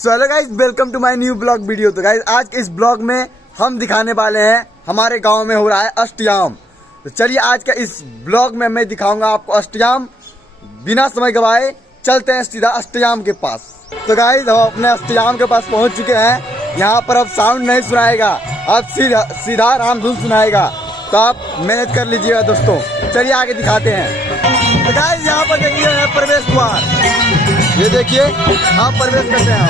So hello guys, welcome to my new blog video. तो guys आज के इस blog में हम दिखाने वाले हैं हमारे गांव में हो रहा है अष्टयाम। तो चलिए आज का इस ब्लॉग में मैं दिखाऊंगा आपको अष्टयाम। बिना समय गवाए चलते हैं सीधा अष्टयाम के पास। तो गाइस हम अपने अष्टयाम के पास पहुंच चुके हैं। यहाँ पर अब साउंड नहीं सुनाएगा, अब सीधा रामधुन सुनाएगा, तो आप मैनेज कर लीजिएगा दोस्तों। चलिए आगे दिखाते हैं। तो गाइस यहाँ पर देखिए है प्रवेश द्वार, ये देखिए आप प्रवेश करते हैं।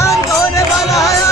अंत होने वाला है।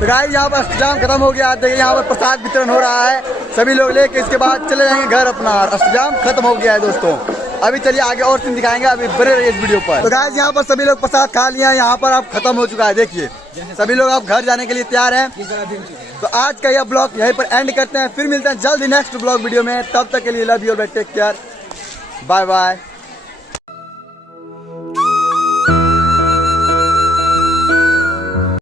तो गाइस यहाँ पर अष्टजाम खत्म हो गया। देखिए यहाँ पर प्रसाद वितरण हो रहा है, सभी लोग लेके इसके बाद चले जाएंगे घर अपना। अष्टजाम खत्म हो गया है दोस्तों। अभी चलिए आगे और सीन दिखाएंगे, अभी बने रहिए इस वीडियो पर। तो गाइस यहाँ पर सभी लोग प्रसाद खा लिया, यहाँ पर अब खत्म हो चुका है। देखिए सभी लोग अब घर जाने के लिए तैयार हैं। तो आज का यह ब्लॉग यहीं पर एंड करते हैं, फिर मिलते हैं जल्द ही नेक्स्ट ब्लॉग वीडियो में। तब तक के लिए लव यू और टेक केयर, बाय बाय।